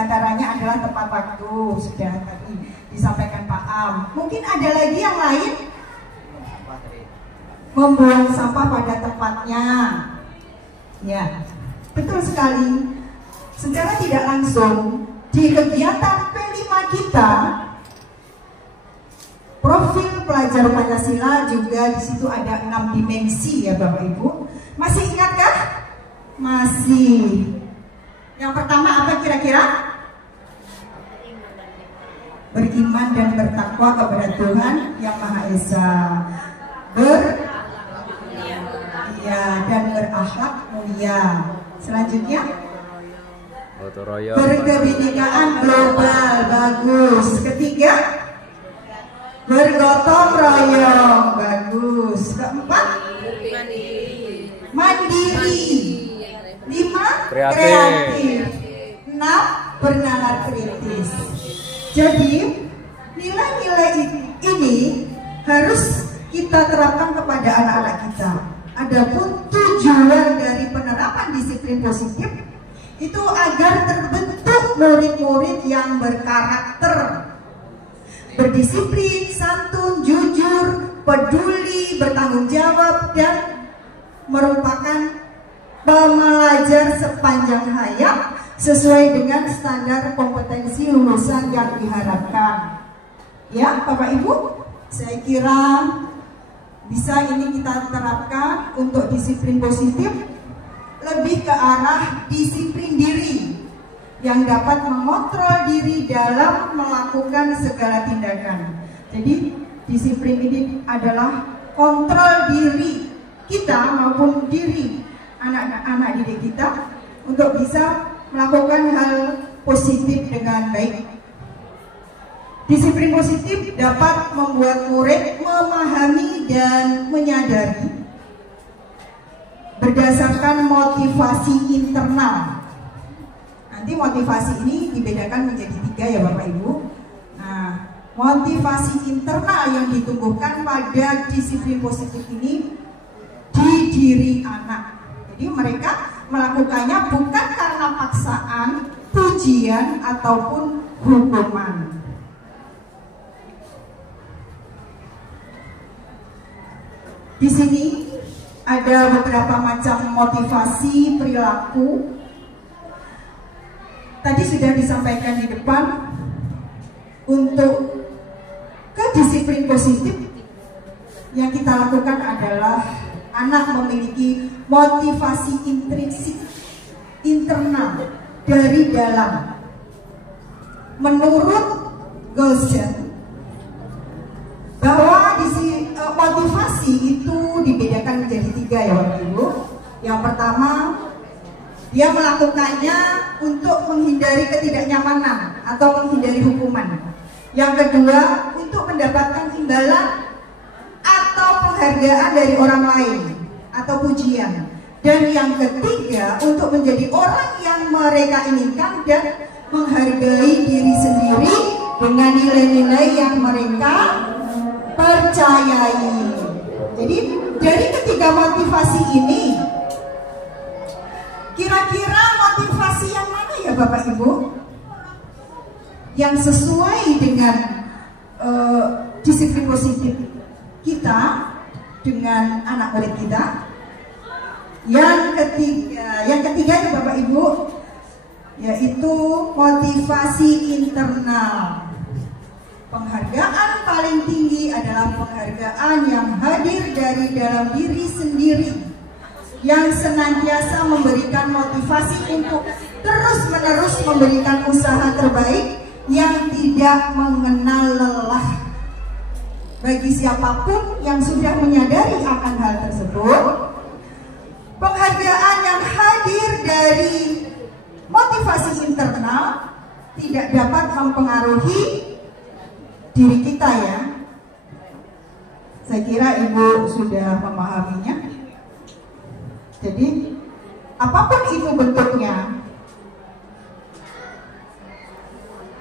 antaranya adalah tepat waktu, sudah tadi disampaikan Pak Am. Mungkin ada lagi yang lain? Membuang sampah pada tempatnya. Ya, betul sekali. Secara tidak langsung di kegiatan P5 kita, profil pelajar Pancasila juga di situ ada 6 dimensi ya Bapak Ibu. Masih ingatkah? Masih. Yang pertama apa kira-kira? Beriman dan bertakwa kepada Tuhan Yang Maha Esa. Dan berakhlak mulia. Selanjutnya berkebinekaan global, bagus. Ketiga, bergotong royong, bagus. Keempat, mandiri. 5, kreatif. 6, bernalar kritis. Jadi nilai-nilai ini harus kita terapkan kepada anak-anak kita. Adapun tujuan dari penerapan disiplin positif itu agar terbentuk murid-murid yang berkarakter, berdisiplin, santun, jujur, peduli, bertanggung jawab, dan merupakan pembelajar sepanjang hayat sesuai dengan standar kompetensi lulusan yang diharapkan. Ya, Bapak Ibu, saya kira bisa ini kita terapkan untuk disiplin positif, lebih ke arah disiplin diri yang dapat mengontrol diri dalam melakukan segala tindakan. Jadi disiplin ini adalah kontrol diri kita maupun diri anak-anak didik kita untuk bisa melakukan hal positif dengan baik. Disiplin positif dapat membuat murid memahami dan menyadari berdasarkan motivasi internal. Nanti motivasi ini dibedakan menjadi 3 ya Bapak Ibu. Nah, motivasi internal yang ditumbuhkan pada disiplin positif ini di diri anak. Jadi mereka melakukannya bukan karena paksaan, pujian, ataupun hukuman. Di sini ada beberapa macam motivasi perilaku. Tadi sudah disampaikan di depan. Untuk kedisiplin positif yang kita lakukan adalah anak memiliki motivasi intrinsik internal dari dalam. Menurut Goshen, bahwa motivasi itu dibedakan menjadi 3 ya Bapak Ibu. Yang pertama, dia melakukannya untuk menghindari ketidaknyamanan atau menghindari hukuman. Yang kedua, untuk mendapatkan imbalan atau penghargaan dari orang lain atau pujian. Dan yang ketiga, untuk menjadi orang yang mereka inginkan dan menghargai diri sendiri dengan nilai-nilai yang mereka percayai. Jadi dari ketiga motivasi ini, kira-kira motivasi yang mana ya Bapak Ibu yang sesuai dengan disiplin positif kita dengan anak murid kita? Yang ketiga ya Bapak Ibu, yaitu motivasi internal. Penghargaan paling tinggi adalah penghargaan yang hadir dari dalam diri sendiri, yang senantiasa memberikan motivasi untuk terus-menerus memberikan usaha terbaik yang tidak mengenal lelah. Bagi siapapun yang sudah menyadari akan hal tersebut, penghargaan yang hadir dari motivasi internal tidak dapat mempengaruhi diri kita ya. Saya kira Ibu sudah memahaminya. Jadi apapun itu bentuknya,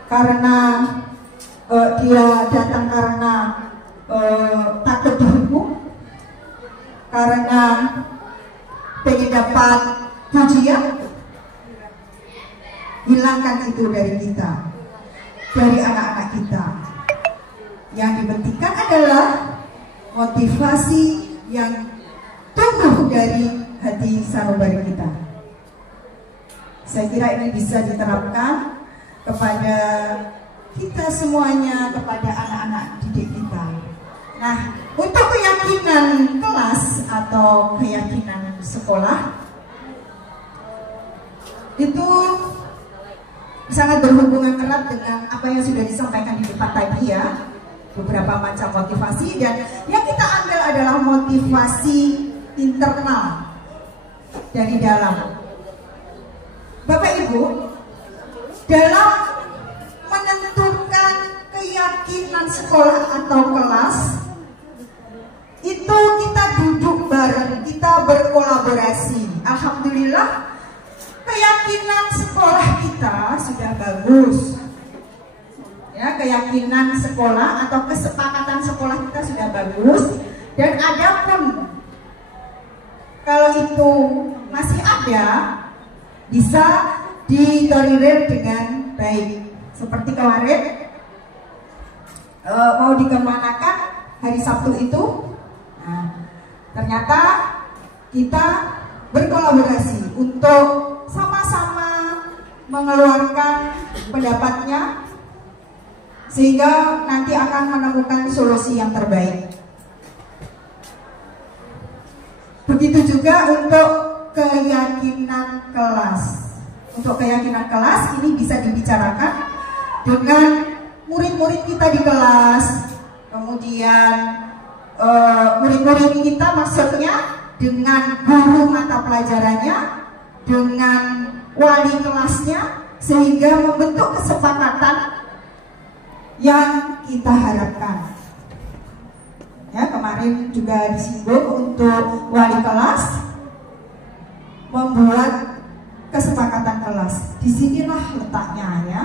karena dia datang karena takut dihukum, karena pengen dapat pujian, hilangkan itu dari kita, dari anak-anak kita. Yang dipentingkan adalah motivasi yang tumbuh dari hati sanubari kita. Saya kira ini bisa diterapkan kepada kita semuanya, kepada anak-anak didik kita. Nah, untuk keyakinan kelas atau keyakinan sekolah itu sangat berhubungan erat dengan apa yang sudah disampaikan di depan tadi ya, beberapa macam motivasi, dan yang kita ambil adalah motivasi internal dari dalam. Bapak Ibu, dalam menentukan keyakinan sekolah atau kelas itu kita duduk bareng, kita berkolaborasi. Alhamdulillah keyakinan sekolah kita sudah bagus. Ya, keyakinan sekolah atau kesepakatan sekolah kita sudah bagus, dan adapun kalau itu masih ada, bisa ditolerir dengan baik. Seperti kemarin mau dikemanakan hari Sabtu itu, nah, ternyata kita berkolaborasi untuk sama-sama mengeluarkan pendapatnya sehingga nanti akan menemukan solusi yang terbaik. Begitu juga untuk keyakinan kelas. Untuk keyakinan kelas ini bisa dibicarakan dengan murid-murid kita di kelas, kemudian murid-murid kita maksudnya dengan guru mata pelajarannya, dengan wali kelasnya, sehingga membentuk kesepakatan yang kita harapkan. Ya, kemarin juga disinggung untuk wali kelas membuat kesepakatan kelas. Disinilah letaknya ya.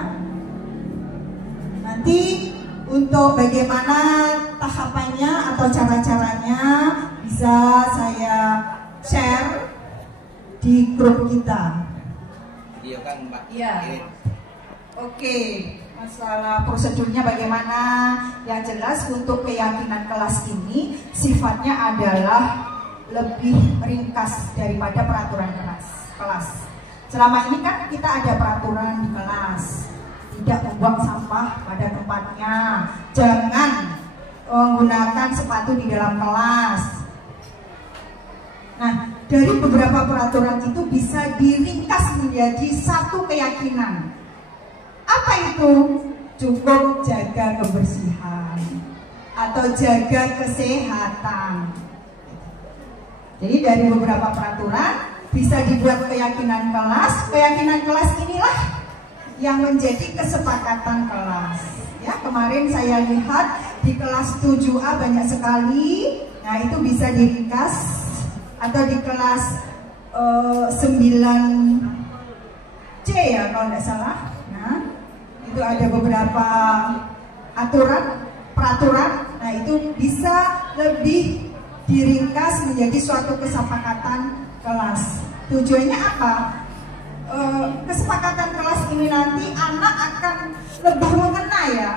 Nanti untuk bagaimana tahapannya atau cara-caranya bisa saya share di grup kita. Iya kan Mbak? Iya. Oke, masalah prosedurnya bagaimana? Yang jelas untuk keyakinan kelas ini sifatnya adalah lebih ringkas daripada peraturan kelas. Selama ini kan kita ada peraturan di kelas, tidak membuang sampah pada tempatnya, jangan menggunakan sepatu di dalam kelas. Nah, dari beberapa peraturan itu bisa diringkas menjadi satu keyakinan. Apa itu? Cukup jaga kebersihan atau jaga kesehatan. Jadi dari beberapa peraturan bisa dibuat keyakinan kelas. Keyakinan kelas inilah yang menjadi kesepakatan kelas. Ya, kemarin saya lihat di kelas 7A banyak sekali. Nah, itu bisa diringkas, atau di kelas 9C ya kalau tidak salah. Nah, itu ada beberapa peraturan. Nah, itu bisa lebih diringkas menjadi suatu kesepakatan kelas. Tujuannya apa? Kesepakatan kelas ini nanti anak akan lebih mengena ya,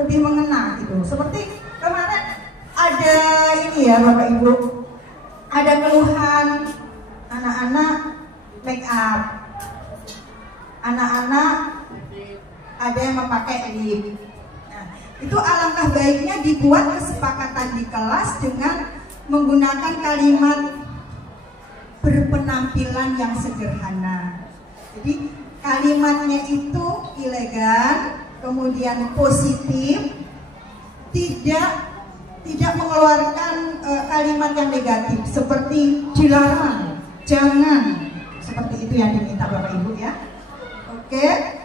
lebih mengena gitu. Seperti kemarin ada ini ya Bapak Ibu, ada keluhan anak-anak make up, anak-anak ada yang memakai lip. Nah, itu alangkah baiknya dibuat kesepakatan di kelas dengan menggunakan kalimat berpenampilan yang sederhana. Jadi kalimatnya itu elegan, kemudian positif, tidak mengeluarkan kalimat yang negatif seperti dilarang, jangan, seperti itu yang diminta Bapak Ibu ya. Oke.